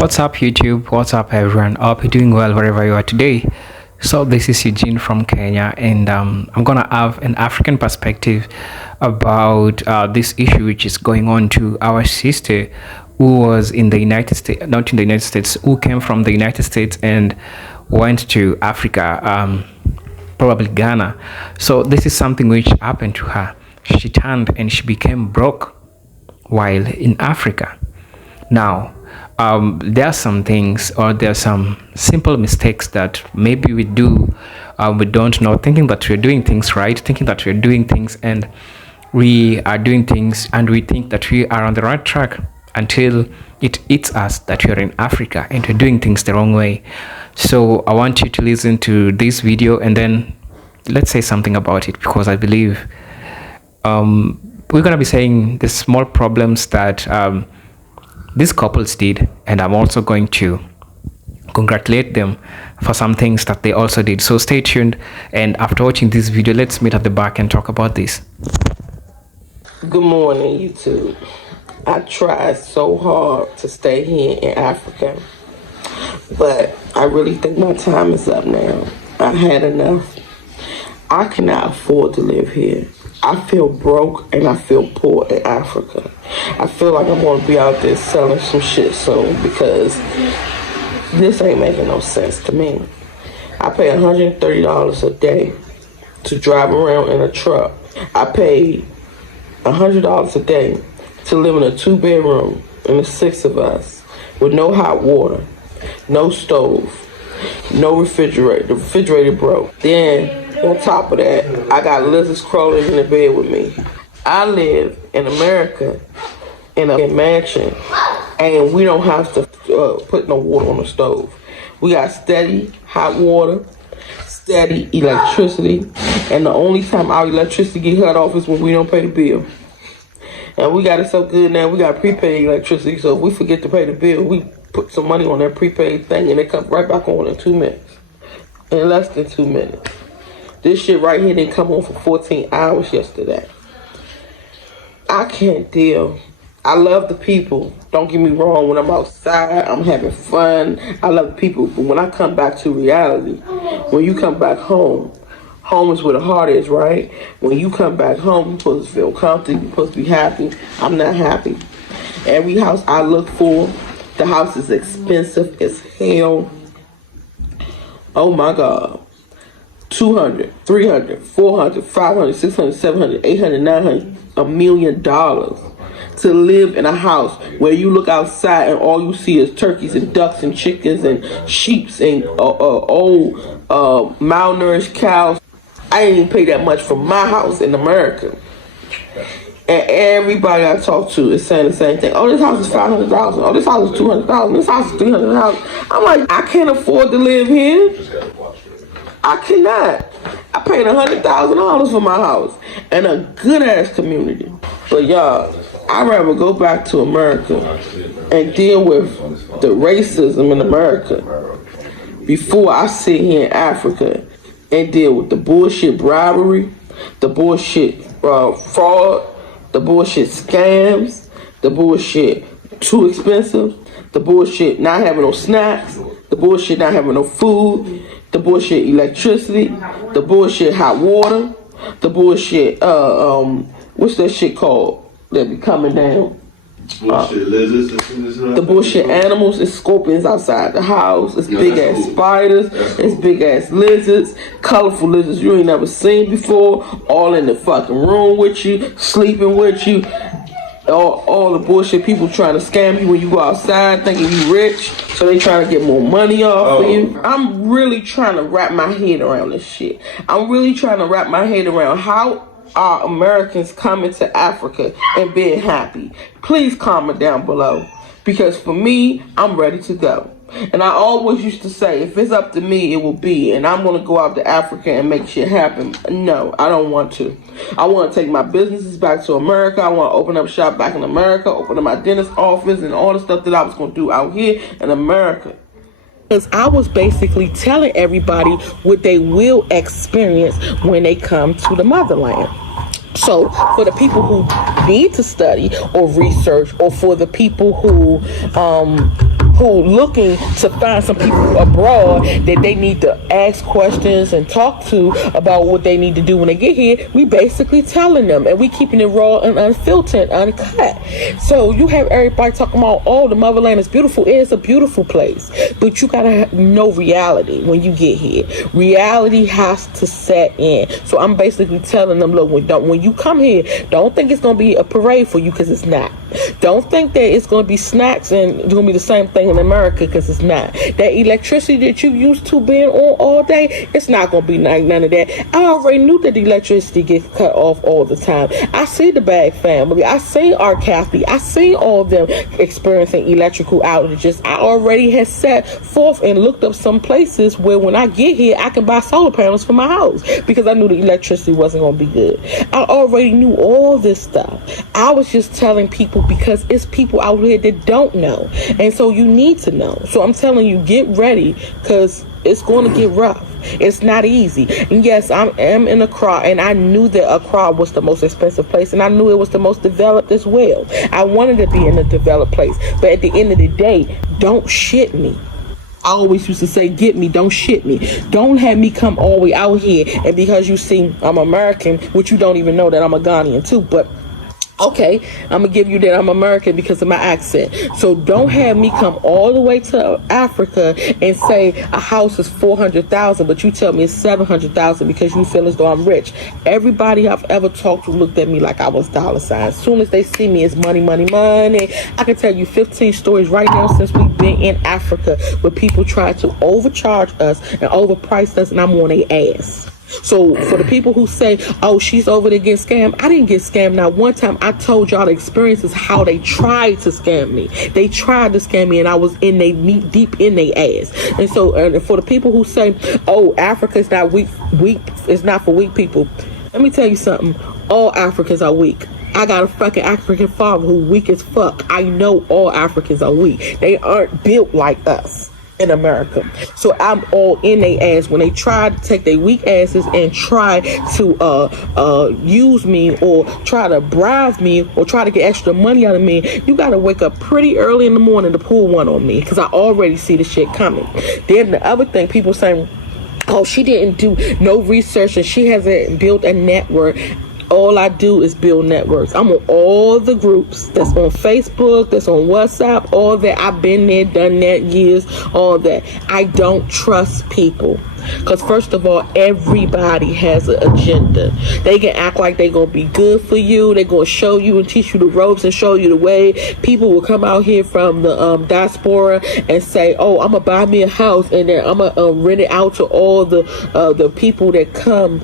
What's up, YouTube? What's up, everyone? Hope you're doing well wherever you are today. So, this is Eugene from Kenya, and I'm gonna have an African perspective about this issue which is going on to our sister who was in the United States, not in the United States, who came from the United States and went to Africa, probably Ghana. So, this is something which happened to her. She turned and she became broke while in Africa. Now, there are some things, or there are some simple mistakes that maybe we do, we don't know, thinking that we're doing things right, thinking that we're doing things, and we are doing things, and we think that we are on the right track until it hits us that we are in Africa and we're doing things the wrong way. So I want you to listen to this video and then let's say something about it, because I believe we're going to be saying the small problems that these couples did, and I'm also going to congratulate them for some things that they also did. So stay tuned, and after watching this video, let's meet at the back and talk about this. Good morning, YouTube. I tried so hard to stay here in Africa, but I really think my time is up now. I had enough. I cannot afford to live here. I feel broke and I feel poor in Africa. I feel like I'm gonna be out there selling some shit soon, because this ain't making no sense to me. I pay $130 a day to drive around in a truck. I pay $100 a day to live in a 2-bedroom, and the 6 of us, with no hot water, no stove, no refrigerator. The refrigerator broke. Then on top of that, I got lizards crawling in the bed with me. I live in America in a mansion, and we don't have to put no water on the stove. We got steady hot water, steady electricity, and the only time our electricity get cut off is when we don't pay the bill. And we got it so good now, we got prepaid electricity, so if we forget to pay the bill, we put some money on that prepaid thing and it comes right back on in 2 minutes. In less than 2 minutes. This shit right here didn't come on for 14 hours yesterday. I can't deal. I love the people. Don't get me wrong. When I'm outside, I'm having fun. I love the people. But when I come back to reality, when you come back home, home is where the heart is, right? When you come back home, you're supposed to feel comfortable. You're supposed to be happy. I'm not happy. Every house I look for, the house is expensive as hell. Oh my God. 200, 300, 400, 500, 600, 700, 800, 900, $1 million to live in a house where you look outside and all you see is turkeys and ducks and chickens and sheeps and old malnourished cows. I didn't even pay that much for my house in America. And everybody I talk to is saying the same thing. Oh, this house is $500,000. Oh, this house is $200,000. This house is $300,000. I'm like, I can't afford to live here. I cannot. I paid $100,000 for my house and a good ass community. But y'all, I'd rather go back to America and deal with the racism in America before I sit here in Africa and deal with the bullshit bribery, the bullshit fraud, the bullshit scams, the bullshit too expensive, the bullshit not having no snacks, the bullshit not having no food, the bullshit electricity, the bullshit hot water, the bullshit what's that shit called that be coming down? Bullshit lizards. The bullshit animals. It's scorpions outside the house. It's big ass spiders. It's big ass lizards. Colorful lizards you ain't never seen before. All in the fucking room with you, sleeping with you. All the bullshit people trying to scam you when you go outside thinking you rich, so they trying to get more money off of you. I'm really trying to wrap my head around this shit. I'm really trying to wrap my head around how are Americans coming to Africa and being happy. Please comment down below, because for me, I'm ready to go. And I always used to say, if it's up to me, it will be. And I'm going to go out to Africa and make shit happen. No, I don't want to. I want to take my businesses back to America. I want to open up shop back in America, open up my dentist office and all the stuff that I was going to do out here in America. Because I was basically telling everybody what they will experience when they come to the motherland. So for the people who need to study or research, or for the people who who looking to find some people abroad that they need to ask questions and talk to about what they need to do when they get here, we basically telling them, and we keeping it raw and unfiltered, uncut. So you have everybody talking about, oh, the motherland is beautiful. It is a beautiful place, but you gotta know reality when you get here. Reality has to set in. So I'm basically telling them, look, when you come here, don't think it's gonna be a parade for you, because it's not. Don't think that it's gonna be snacks and it's gonna be the same thing in America, because it's not. That electricity that you used to being on all day, it's not gonna be none of that. I already knew that the electricity gets cut off all the time. I see the Bag family. I see our Kathy. I see all of them experiencing electrical outages. I already had set forth and looked up some places where when I get here, I can buy solar panels for my house, because I knew the electricity wasn't gonna be good. I already knew all this stuff. I was just telling people because it's people out here that don't know, and so you need to know. So I'm telling you, get ready, because it's going to get rough. It's not easy. And yes, I am in Accra, and I knew that Accra was the most expensive place, and I knew it was the most developed as well. I wanted to be in a developed place, but at the end of the day, don't shit me. I always used to say, get me, don't shit me. Don't have me come all the way out here, and because you see I'm American, which you don't even know that I'm a Ghanaian too, but okay, I'm gonna give you that I'm American because of my accent. So don't have me come all the way to Africa and say a house is 400,000, but you tell me it's 700,000 because you feel as though I'm rich. Everybody I've ever talked to looked at me like I was dollar signs. As soon as they see me, it's money, money, money. I can tell you 15 stories right now since we've been in Africa where people try to overcharge us and overprice us, and I'm on their ass. So for the people who say, oh, she's over there getting scammed, I didn't get scammed. Now, one time I told y'all the experiences how they tried to scam me. They tried to scam me, and I was in they deep in their ass. And so for the people who say, oh, Africa is not weak, it's not for weak people. Let me tell you something. All Africans are weak. I got a fucking African father who weak as fuck. I know all Africans are weak. They aren't built like us in America. So I'm all in their ass when they try to take their weak asses and try to use me or try to bribe me or try to get extra money out of me. You gotta wake up pretty early in the morning to pull one on me, because I already see the shit coming. Then the other thing, people saying, oh, she didn't do no research and she hasn't built a network. All I do is build networks. I'm on all the groups that's on Facebook, that's on WhatsApp, all that. I've been there, done that, years, all that. I don't trust people. Because first of all, everybody has an agenda. They can act like they're going to be good for you. They're going to show you and teach you the ropes and show you the way. People will come out here from the diaspora and say, oh, I'm going to buy me a house, and then I'm going to rent it out to all the people that come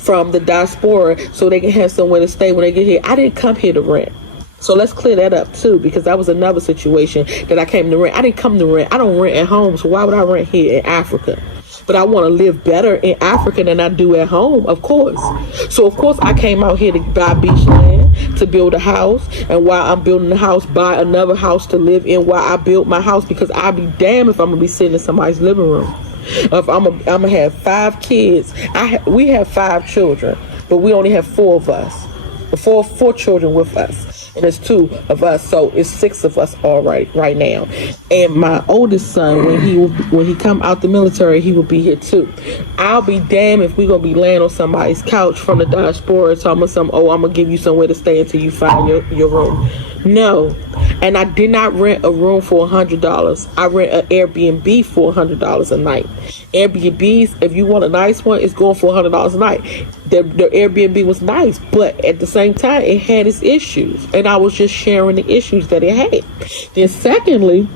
from the diaspora so they can have somewhere to stay when they get here. I didn't come here to rent. So let's clear that up too, because that was another situation that I came to rent. I didn't come to rent. I don't rent at home, so why would I rent here in Africa? But I want to live better in Africa than I do at home, of course. So of course I came out here to buy beach land, to build a house, and while I'm building the house, buy another house to live in while I build my house, because I'll be damned if I'm gonna be sitting in somebody's living room. If I'm gonna have 5 kids, we have 5 children, but we only have 4 of us. Four children with us, and it's 2 of us, so it's 6 of us all right now. And my oldest son, when he come out the military, he will be here too. I'll be damned if we gonna be laying on somebody's couch from the diaspora talking about I'm gonna give you somewhere to stay until you find your room. No. And I did not rent a room for $100. I rent an Airbnb for $100 a night. Airbnbs, if you want a nice one, it's going for $100 a night. The Airbnb was nice, but at the same time, it had its issues. And I was just sharing the issues that it had. Then secondly,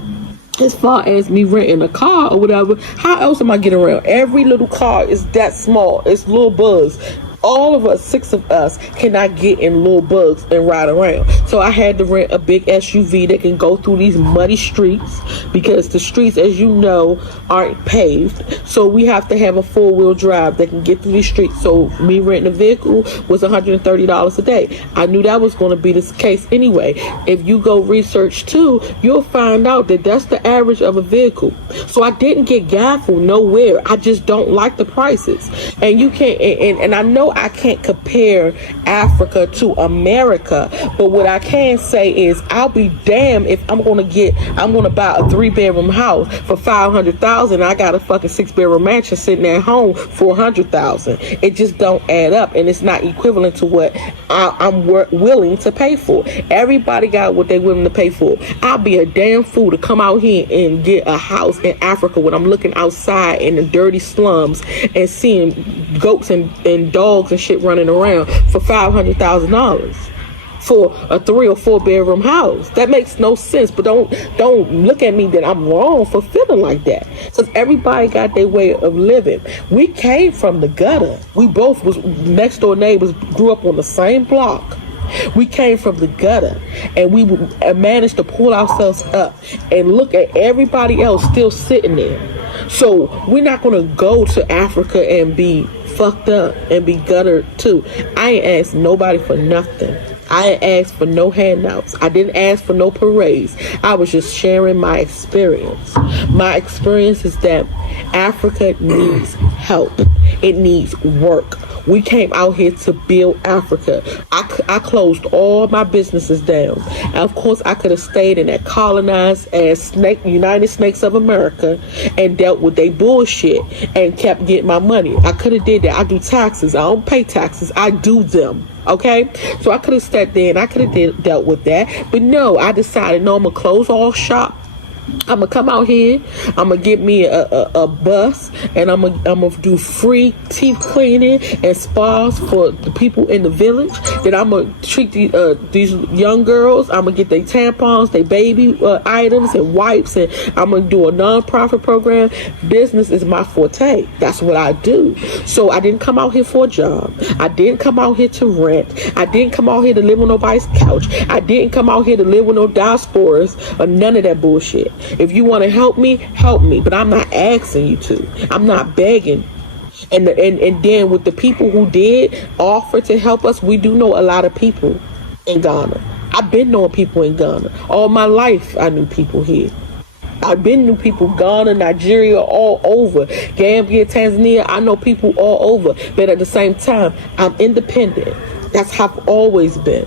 as far as me renting a car or whatever, how else am I getting around? Every little car is that small. It's little buzz. All of us, 6 of us, cannot get in little bugs and ride around. So I had to rent a big SUV that can go through these muddy streets, because the streets, as you know, aren't paved. So we have to have a 4-wheel drive that can get through these streets. So me renting a vehicle was $130 a day. I knew that was going to be the case anyway. If you go research too, you'll find out that that's the average of a vehicle. So I didn't get gaffled nowhere. I just don't like the prices. And you can't, and I know I can't compare Africa to America, but what I can say is I'll be damned if I'm gonna buy a 3-bedroom house for $500,000. I got a fucking 6-bedroom mansion sitting at home for $100,000. It just don't add up, and it's not equivalent to what I'm willing to pay for. Everybody got what they willing to pay for. I'll be a damn fool to come out here and get a house in Africa when I'm looking outside in the dirty slums and seeing goats and dogs and shit running around for $500,000 for a 3 or 4 bedroom house. That makes no sense. But don't look at me that I'm wrong for feeling like that, because everybody got their way of living. We came from the gutter. We both was next door neighbors, grew up on the same block. We came from the gutter, and we managed to pull ourselves up and look at everybody else still sitting there. So we're not going to go to Africa and be fucked up and be guttered too. I ain't asked nobody for nothing. I ain't asked for no handouts. I didn't ask for no parades. I was just sharing my experience. My experience is that Africa needs help. It needs work. We came out here to build Africa. I closed all my businesses down. And of course, I could have stayed in that colonized ass United Snakes of America and dealt with their bullshit and kept getting my money. I could have did that. I do taxes. I don't pay taxes. I do them. Okay, so I could have sat there and I could have dealt with that, but no, I decided no, I'm gonna close all shop. I'm gonna come out here. I'm gonna get me a bus, and I'm gonna do free teeth cleaning and spas for the people in the village. Then I'm gonna treat these young girls. I'm gonna get their tampons, their baby items and wipes, and I'm gonna do a non-profit program. Business is my forte. That's what I do. So I didn't come out here for a job. I didn't come out here to rent. I didn't come out here to live on nobody's couch. I didn't come out here to live with no diasporas or none of that bullshit. If you want to help me, but I'm not asking you to. I'm not begging. And then with the people who did offer to help us, we do know a lot of people in Ghana. I've been knowing people in Ghana. All my life, I knew people here. I've been knew people Ghana, Nigeria, all over. Gambia, Tanzania, I know people all over. But at the same time, I'm independent. That's how I've always been.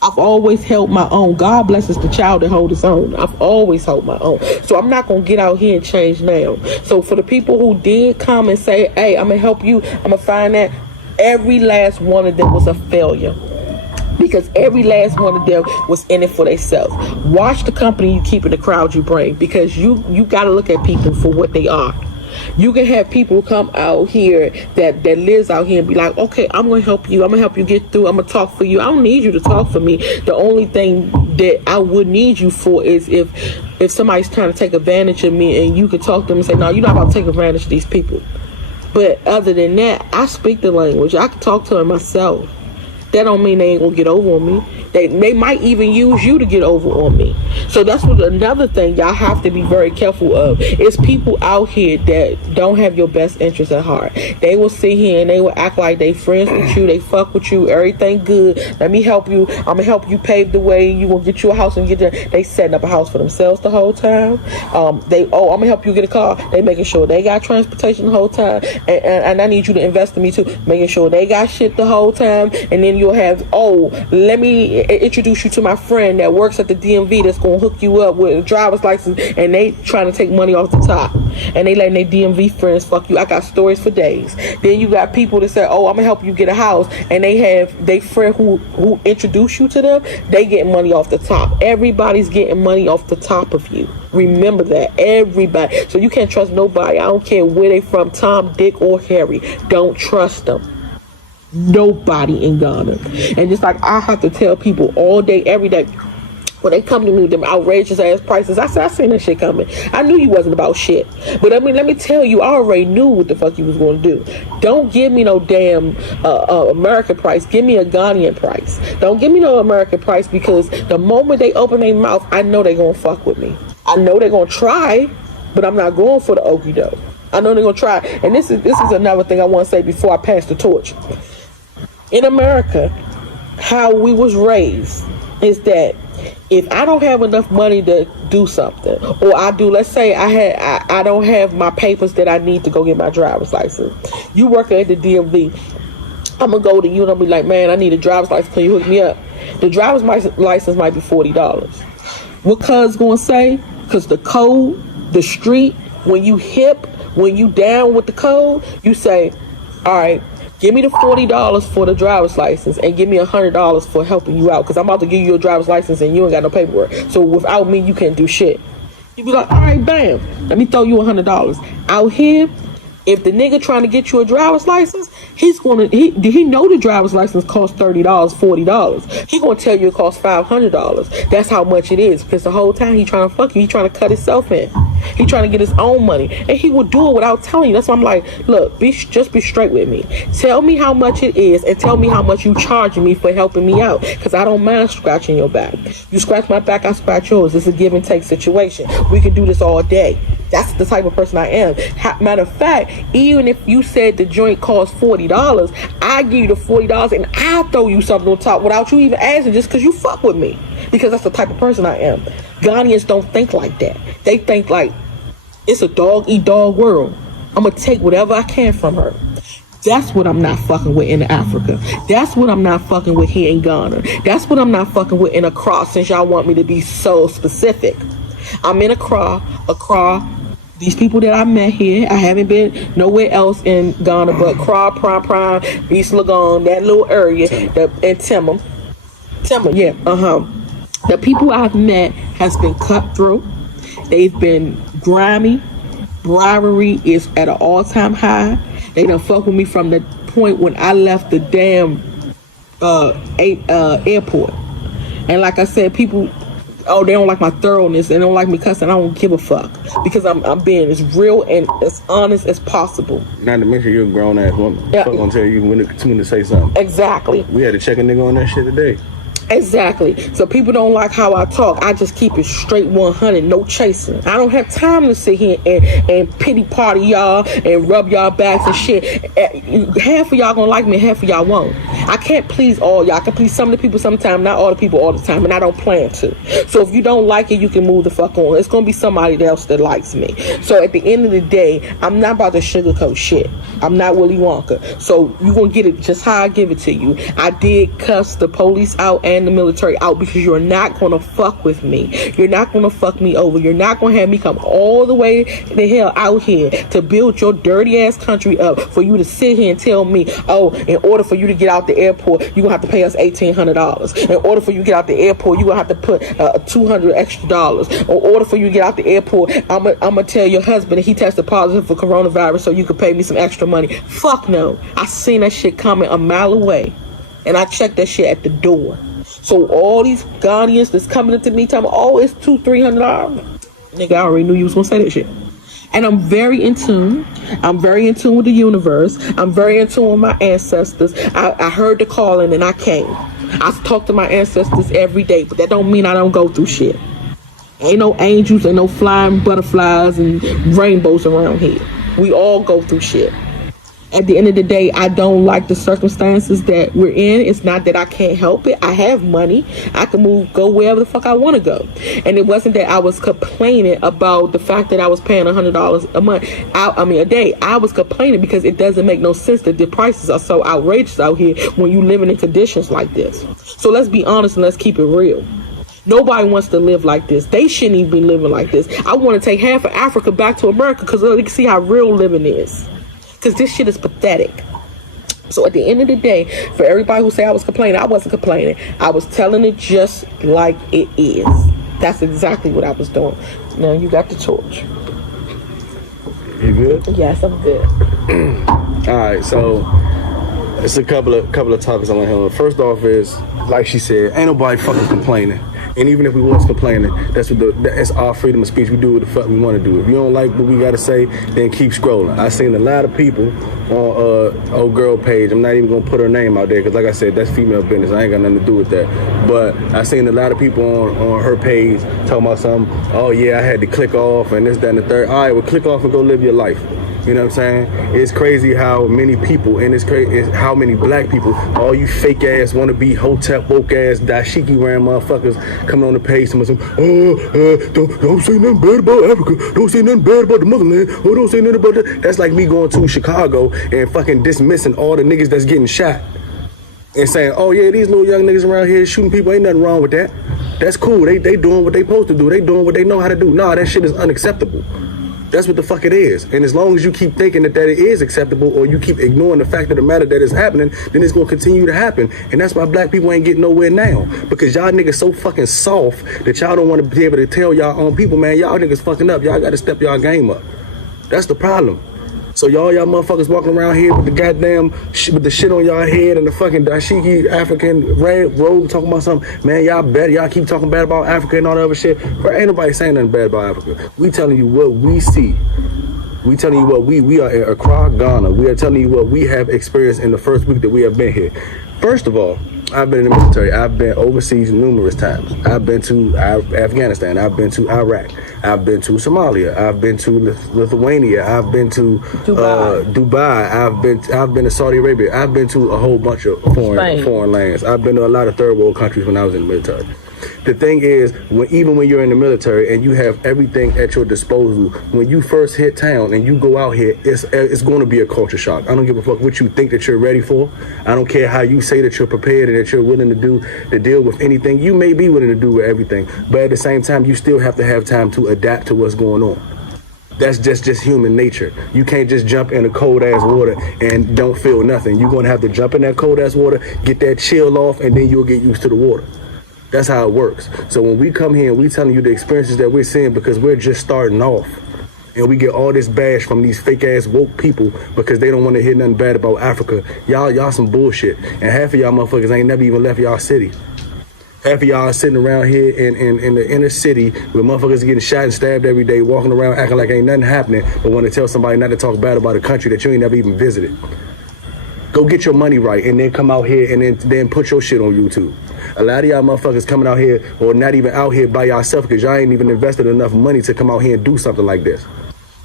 I've always held my own. God blesses the child that holds his own. I've always held my own. So I'm not going to get out here and change now. So for the people who did come and say, hey, I'm going to help you, I'm going to find that, every last one of them was a failure. Because every last one of them was in it for themselves. Watch the company you keep in the crowd you bring. Because you got to look at people for what they are. You can have people come out here that lives out here and be like, okay, I'm going to help you. I'm going to help you get through. I'm going to talk for you. I don't need you to talk for me. The only thing that I would need you for is if somebody's trying to take advantage of me, and you could talk to them and say, no, you're not about to take advantage of these people. But other than that, I speak the language. I can talk to them myself. That don't mean they ain't gonna get over on me. They might even use you to get over on me. So that's what another thing y'all have to be very careful of. Is people out here that don't have your best interest at heart. They will sit here and they will act like they friends with you, they fuck with you, everything good. Let me help you. I'm gonna help you pave the way. You gonna get you a house and get there. They setting up a house for themselves the whole time. I'm gonna help you get a car. They making sure they got transportation the whole time. And I need you to invest in me too. Making sure they got shit the whole time. And then you'll have, let me introduce you to my friend that works at the DMV that's gonna hook you up with a driver's license, and they trying to take money off the top, and they letting their DMV friends fuck you. I got stories for days. Then you got people that say, I'm gonna help you get a house, and they have their friend who introduce you to them. They getting money off the top. Everybody's getting money off the top of you. Remember that. Everybody. So you can't trust nobody. I don't care where they from, Tom, Dick, or Harry. Don't trust them. Nobody in Ghana. And just like I have to tell people all day, every day, when they come to me with them outrageous ass prices, I said, I seen that shit coming. I knew you wasn't about shit. But I mean, let me tell you, I already knew what the fuck you was going to do. Don't give me no damn American price. Give me a Ghanaian price. Don't give me no American price, because the moment they open their mouth, I know they going to fuck with me. I know they going to try, but I'm not going for the okie doke. I know they're going to try. And this is another thing I want to say before I pass the torch. In America, how we was raised is that if I don't have enough money to do something, or I do, let's say I don't have my papers that I need to go get my driver's license. You work at the DMV. I'm gonna go to you and I'll be like, man, I need a driver's license. Can you hook me up? The driver's license might be $40. What cuz gonna say? Cause the code, the street, when you hip, when you down with the code, you say, all right, give me the $40 for the driver's license and give me $100 for helping you out. Cause I'm about to give you a driver's license and you ain't got no paperwork. So without me, you can't do shit. You be like, all right, bam, let me throw you $100. Out here, if the nigga trying to get you a driver's license, he know the driver's license costs $30, $40. He gonna tell you it costs $500. That's how much it is. Because the whole time he trying to fuck you, he trying to cut himself in. He trying to get his own money, and he will do it without telling you. That's why I'm like, look, just be straight with me. Tell me how much it is, and tell me how much you charging me for helping me out. Because I don't mind scratching your back. You scratch my back, I scratch yours. It's a give and take situation. We can do this all day. That's the type of person I am. Matter of fact, even if you said the joint costs $40, I give you the $40 and I'll throw you something on top without you even asking, just because you fuck with me. Because that's the type of person I am. Ghanaians don't think like that. They think like it's a dog-eat-dog world. I'm going to take whatever I can from her. That's what I'm not fucking with in Africa. That's what I'm not fucking with here in Ghana. That's what I'm not fucking with in Accra, since y'all want me to be so specific. I'm in Accra. These people that I met here, I haven't been nowhere else in Ghana but Accra, Prime, East Legon, that little area, and Timma, yeah, The people I've met has been cutthroat. They've been grimy. Bribery is at an all-time high. They done fuck with me from the point when I left the damn airport. And like I said, people, they don't like my thoroughness. They don't like me cussing. I don't give a fuck. Because I'm being as real and as honest as possible. Not to mention you're a grown ass woman. Yeah. Fuck gonna tell you when to say something. Exactly. We had to check a nigga on that shit today. Exactly. So people don't like how I talk. I just keep it straight 100, no chasing. I don't have time to sit here and pity party y'all and rub y'all backs and shit. Half of y'all gonna like me, half of y'all won't. I can't please all y'all. I can please some of the people sometimes, not all the people all the time, and I don't plan to. So if you don't like it, you can move the fuck on. It's gonna be somebody else that likes me. So at the end of the day, I'm not about to sugarcoat shit. I'm not Willy Wonka. So you gonna get it just how I give it to you. I did cuss the police out and the military out because you're not gonna fuck with me. You're not gonna fuck me over. You're not gonna have me come all the way the hell out here to build your dirty ass country up for you to sit here and tell me, oh, in order for you to get out the airport, you're gonna have to pay us $1,800. In order for you to get out the airport, you're gonna have to put $200 extra. In order for you to get out the airport, I'm gonna tell your husband that he tested positive for coronavirus so you could pay me some extra money. Fuck no. I seen that shit coming a mile away, and I checked that shit at the door. So all these Ghanaians that's coming up to me telling me, oh, it's $200-$300. Nigga, I already knew you was gonna say that shit. And I'm very in tune. I'm very in tune with the universe. I'm very in tune with my ancestors. I heard the calling and I came. I talk to my ancestors every day, but that don't mean I don't go through shit. Ain't no angels and no flying butterflies and rainbows around here. We all go through shit. At the end of the day, I don't like the circumstances that we're in. It's not that I can't help it. I have money. I can go wherever the fuck I want to go. And it wasn't that I was complaining about the fact that I was paying $100 a month. A day. I was complaining because it doesn't make no sense that the prices are so outrageous out here when you living in conditions like this. So let's be honest and let's keep it real. Nobody wants to live like this. They shouldn't even be living like this. I want to take half of Africa back to America because they can see how real living is. Because this shit is pathetic. So at the end of the day, for everybody who say I was complaining, I wasn't complaining. I was telling it just like it is. That's exactly what I was doing. Now you got the torch. You good? Yes, I'm good. Alright, so it's a couple of topics I want to handle. First off is, like she said, ain't nobody fucking complaining. And even if we was complaining, that's our freedom of speech. We do what the fuck we want to do. If you don't like what we got to say, then keep scrolling. I seen a lot of people on old girl page. I'm not even going to put her name out there because, like I said, that's female business. I ain't got nothing to do with that. But I seen a lot of people on her page talking about something, oh yeah, I had to click off and this, that, and the third. All right, well, click off and go live your life. You know what I'm saying? It's crazy how many people, and it's crazy how many black people, all you fake ass, wanna be hotep, woke ass, dashiki wearing motherfuckers, coming on the page and saying, don't say nothing bad about Africa. Don't say nothing bad about the motherland. Oh, don't say nothing about that. That's like me going to Chicago and fucking dismissing all the niggas that's getting shot and saying, oh yeah, these little young niggas around here shooting people, ain't nothing wrong with that. That's cool. They doing what they supposed to do. They doing what they know how to do. Nah, that shit is unacceptable. That's what the fuck it is. And as long as you keep thinking that it is acceptable, or you keep ignoring the fact of the matter that is happening, then it's gonna continue to happen. And that's why black people ain't getting nowhere now. Because y'all niggas so fucking soft that y'all don't want to be able to tell y'all own people, man, y'all niggas fucking up. Y'all gotta step y'all game up. That's the problem. So y'all motherfuckers walking around here with the goddamn with the shit on y'all head and the fucking dashiki African red robe talking about something. Man, y'all keep talking bad about Africa and all that other shit. But ain't nobody saying nothing bad about Africa. We telling you what we see. We telling you what we are in Accra, Ghana. We are telling you what we have experienced in the first week that we have been here. First of all, I've been in the military. I've been overseas numerous times. I've been to Afghanistan. I've been to Iraq. I've been to Somalia. I've been to Lithuania. I've been to Dubai. I've been to Saudi Arabia. I've been to a whole bunch of foreign lands. I've been to a lot of third world countries when I was in the military. The thing is, even when you're in the military and you have everything at your disposal, when you first hit town and you go out here, it's going to be a culture shock. I don't give a fuck what you think that you're ready for. I don't care how you say that you're prepared and that you're willing to deal with anything. You may be willing to do with everything, but at the same time, you still have to have time to adapt to what's going on. That's just human nature. You can't just jump in the cold ass water and don't feel nothing. You're going to have to jump in that cold ass water, get that chill off, and then you'll get used to the water. That's how it works. So when we come here and we telling you the experiences that we're seeing because we're just starting off, and we get all this bash from these fake ass woke people because they don't want to hear nothing bad about Africa. Y'all some bullshit. And half of y'all motherfuckers ain't never even left y'all city. Half of y'all are sitting around here in the inner city where motherfuckers getting shot and stabbed every day, walking around acting like ain't nothing happening, but want to tell somebody not to talk bad about a country that you ain't never even visited. Go get your money right and then come out here and then put your shit on YouTube. A lot of y'all motherfuckers coming out here or not even out here by yourself because y'all ain't even invested enough money to come out here and do something like this.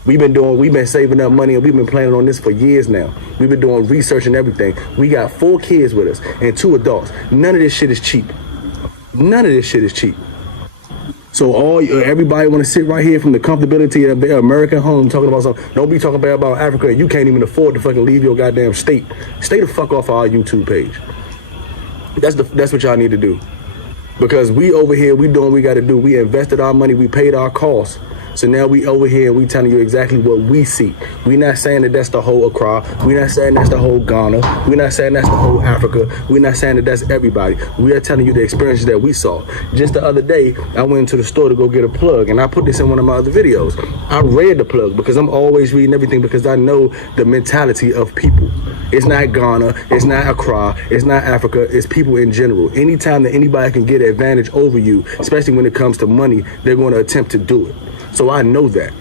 We've been saving up money and we've been planning on this for years now. We've been doing research and everything. We got 4 kids with us and 2 adults. None of this shit is cheap. None of this shit is cheap. So everybody want to sit right here from the comfortability of their American home talking about something. Don't be talking bad about Africa and you can't even afford to fucking leave your goddamn state. Stay the fuck off our YouTube page. That's what y'all need to do. Because we over here, we doing what we got to do. We invested our money, we paid our costs. So now we over here and we telling you exactly what we see. We not saying that that's the whole Accra. We not saying that's the whole Ghana. We not saying that's the whole Africa. We not saying that that's everybody. We are telling you the experiences that we saw. Just the other day, I went into the store to go get a plug, and I put this in one of my other videos. I read the plug because I'm always reading everything because I know the mentality of people. It's not Ghana, it's not Accra, it's not Africa, it's people in general. Anytime that anybody can get an advantage over you, especially when it comes to money, they're going to attempt to do it. So I know that.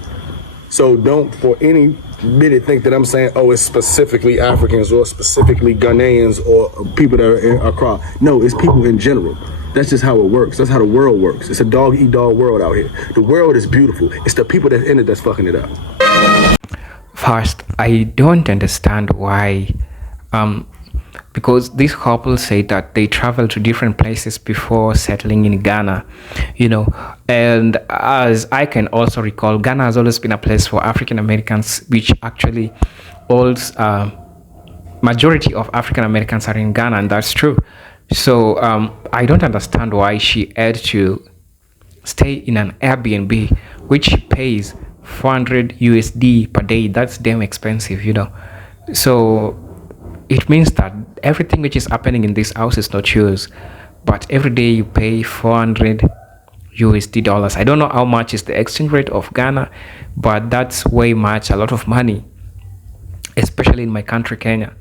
So don't for any minute think that I'm saying, oh, it's specifically Africans or specifically Ghanaians or people that are in Accra. No, it's people in general. That's just how it works. That's how the world works. It's a dog-eat-dog world out here. The world is beautiful. It's the people that's in it that's fucking it up. First, I don't understand why because this couple say that they travel to different places before settling in Ghana, and as I can also recall, Ghana has always been a place for African Americans, which actually holds majority of African Americans are in Ghana, and that's true. So I don't understand why she had to stay in an Airbnb which pays 400 USD per day. That's damn expensive, So it means that everything which is happening in this house is not yours, but every day you pay 400 USD dollars. I don't know how much is the exchange rate of Ghana, but that's way much, a lot of money, especially in my country, Kenya.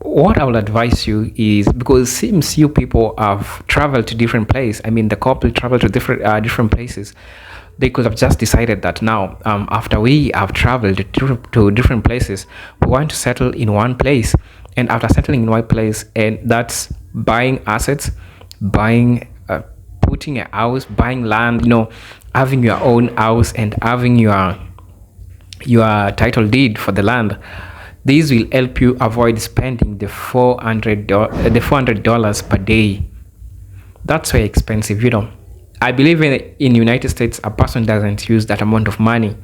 What I will advise you is, because since you people have traveled to different places, I mean the couple traveled to different places, they could have just decided that now, after we have traveled to different places, we want to settle in one place. And after settling in one place, and that's buying assets, putting a house, buying land, having your own house and having your title deed for the land. These will help you avoid spending the $400 per day. That's very expensive, I believe in United States a person doesn't use that amount of money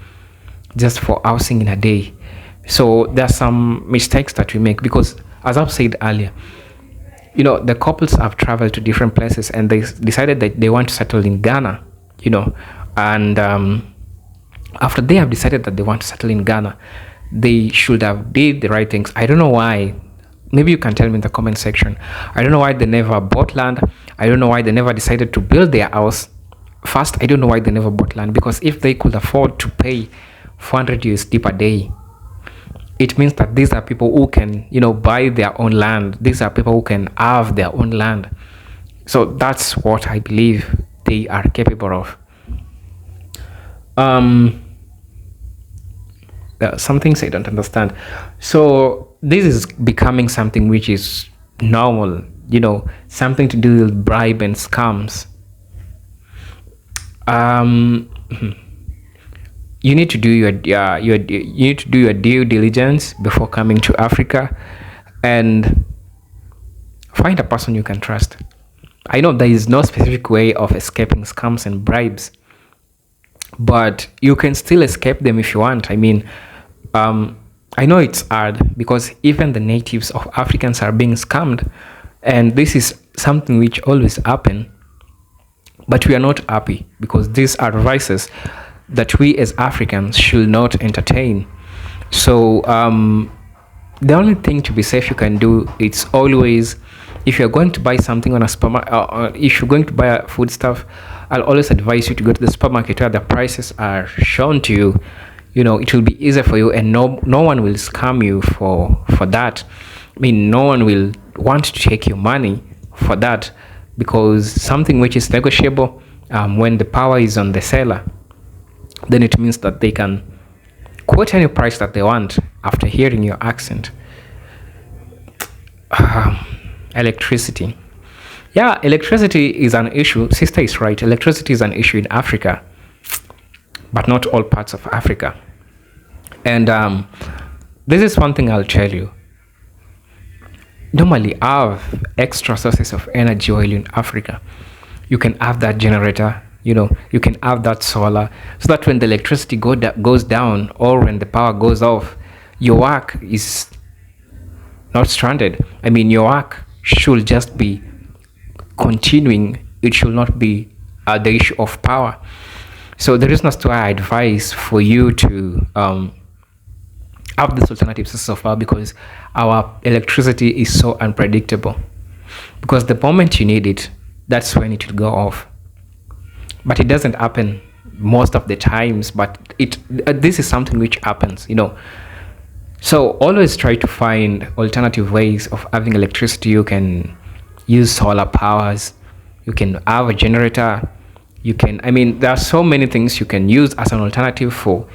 just for housing in a day. So there are some mistakes that we make because, as I've said earlier, the couples have traveled to different places and they decided that they want to settle in Ghana, and after they have decided that they want to settle in Ghana, they should have did the right things. I don't know why. Maybe you can tell me in the comment section. I don't know why they never bought land. I don't know why they never decided to build their house. First, I don't know why they never bought land, because if they could afford to pay 400 USD per day, it means that these are people who can, buy their own land. These are people who can have their own land. So that's what I believe they are capable of. Some things I don't understand. So this is becoming something which is normal, something to do with bribe and scams. You need to do your due diligence before coming to Africa, and find a person you can trust. I know there is no specific way of escaping scams and bribes, but you can still escape them if you want. I know it's hard because even the natives of Africans are being scammed, and this is something which always happen. But we are not happy because these are vices that we as Africans should not entertain. So the only thing to be safe you can do, it's always, if you're going to buy something on a supermarket, if you're going to buy a food stuff, I'll always advise you to go to the supermarket where the prices are shown to you. It will be easier for you, and no one will scam you for that. No one will want to take your money for that, because something which is negotiable, when the power is on the seller, then it means that they can quote any price that they want after hearing your accent. Electricity. Yeah, electricity is an issue. Sister is right. Electricity is an issue in Africa, but not all parts of Africa. And this is one thing I'll tell you. Normally, have extra sources of energy while in Africa. You can have that generator, you can have that solar, so that when the electricity goes down or when the power goes off, your work is not stranded. Your work should just be continuing. It should not be the issue of power. So the reason as to why I advise for you to have this alternative source of power, because our electricity is so unpredictable. Because the moment you need it, that's when it will go off. But it doesn't happen most of the times. But this is something which happens, So always try to find alternative ways of having electricity. You can use solar powers. You can have a generator. You can. There are so many things you can use as an alternative for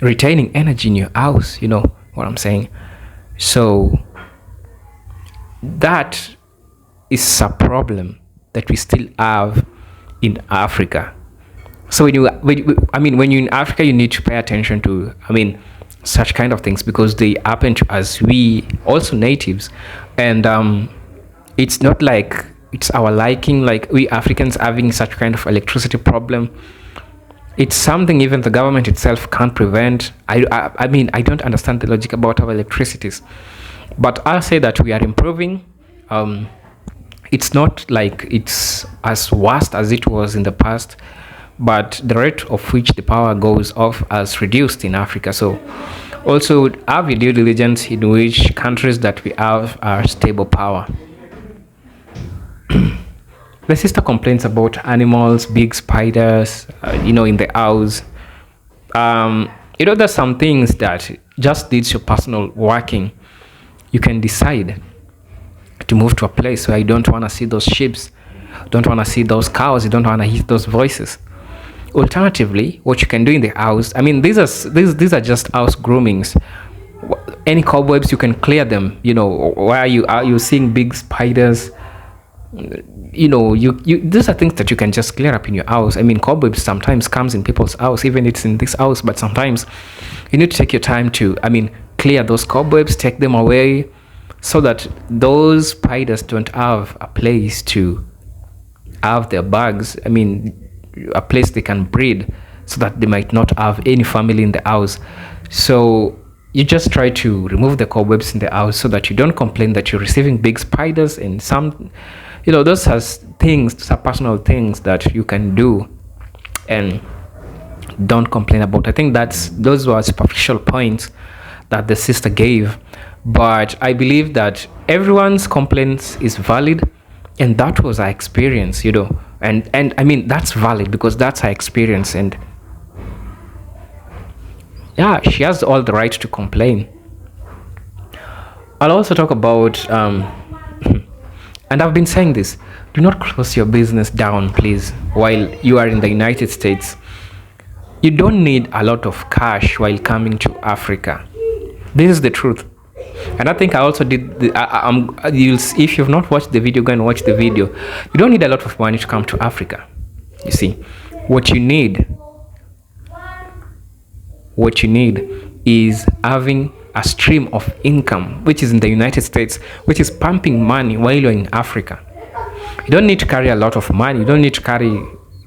retaining energy in your house. You know what I'm saying? So that is a problem that we still have in Africa. So when you're in Africa, you need to pay attention to such kind of things, because they happen to us. We also natives, and it's not like it's our liking, like we Africans having such kind of electricity problem. It's something even the government itself can't prevent. I don't understand the logic about our electricities, but I'll say that we are improving. It's not like it's as worst as it was in the past, but the rate of which the power goes off has reduced in Africa. So also have your due diligence in which countries that we have are stable power. The sister complains about animals, big spiders, in the house. There's some things that just needs your personal working. You can decide to move to a place where you don't want to see those sheep, don't want to see those cows, you don't want to hear those voices. Alternatively, what you can do in the house, these are just house groomings. Any cobwebs, you can clear them. Where you are seeing big spiders, these are things that you can just clear up in your house. Cobwebs sometimes comes in people's house, even it's in this house, but sometimes you need to take your time to clear those cobwebs, take them away, so that those spiders don't have a place to have their bugs. I mean, a place they can breed, so that they might not have any family in the house. So you just try to remove the cobwebs in the house, so that you don't complain that you're receiving big spiders. And some, those are things, some personal things that you can do and don't complain about. I think those were superficial points that the sister gave, but I believe that everyone's complaints is valid, and that was our experience, and I mean, that's valid because that's our experience. And yeah, she has all the right to complain. I'll also talk about and I've been saying this: do not close your business down, please, while you are in the United States. You don't need a lot of cash while coming to Africa. This is the truth. And I think I also did if you've not watched the video, go and watch the video. You don't need a lot of money to come to Africa. You see, what you need is having a stream of income, which is in the United States, which is pumping money while you're in Africa. You don't need to carry a lot of money. You don't need to carry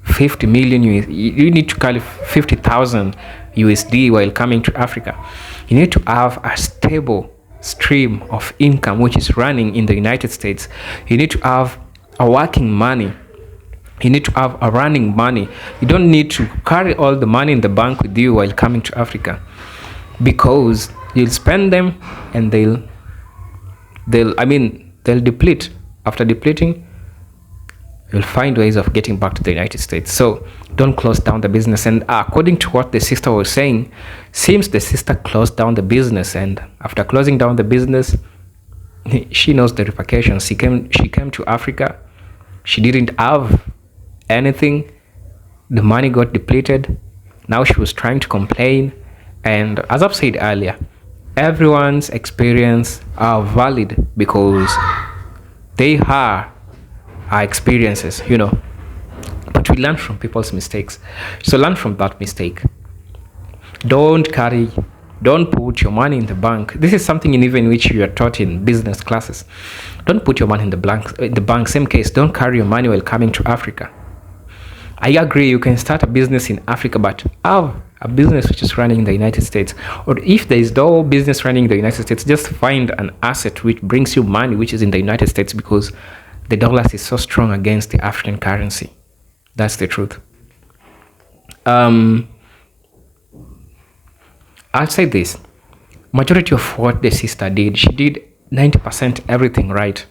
50 million you need to carry 50,000 USD while coming to Africa. You need to have a stable stream of income which is running in the United States. You need to have a working money. You need to have a running money. You don't need to carry all the money in the bank with you while coming to Africa, because you'll spend them and they'll deplete. After depleting, you'll find ways of getting back to the United States. So don't close down the business. And according to what the sister was saying, seems the sister closed down the business, and after closing down the business, she knows the repercussions. She came to Africa. She didn't have anything. The money got depleted. Now she was trying to complain. And as I've said earlier, everyone's experience are valid because they are our experiences, but we learn from people's mistakes. So learn from that mistake. Don't put your money in the bank. This is something in which you are taught in business classes. Don't put your money in the bank. Same case, don't carry your money while coming to Africa. I agree, you can start a business in Africa, but have a business which is running in the United States. Or if there is no business running in the United States, just find an asset which brings you money which is in the United States, because the dollar is so strong against the African currency. That's the truth. I'll say this. Majority of what the sister did, she did 90% everything right.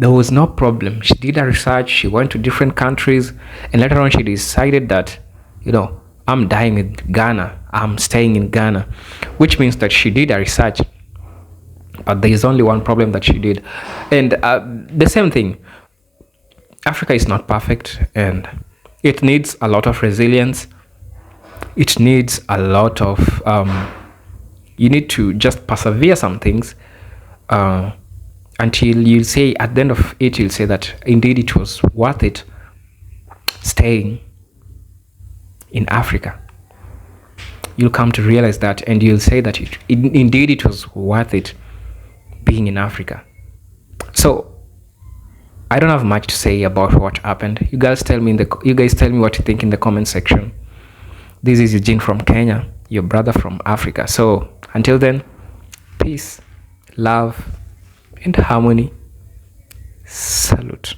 There was no problem. She did her research. She went to different countries. And later on, she decided that, I'm dying in Ghana. I'm staying in Ghana. Which means that she did her research. But there is only one problem that she did. And the same thing, Africa is not perfect, and it needs a lot of resilience. It needs a lot of you need to just persevere some things until you'll say, at the end of it, you'll say that indeed it was worth it staying in Africa. You'll come to realize that, and you'll say that indeed it was worth it being in Africa. So I don't have much to say about what happened. You guys tell me what you think in the comment section. This is Eugene from Kenya, your brother from Africa. So until then, peace, love, and harmony. Salute.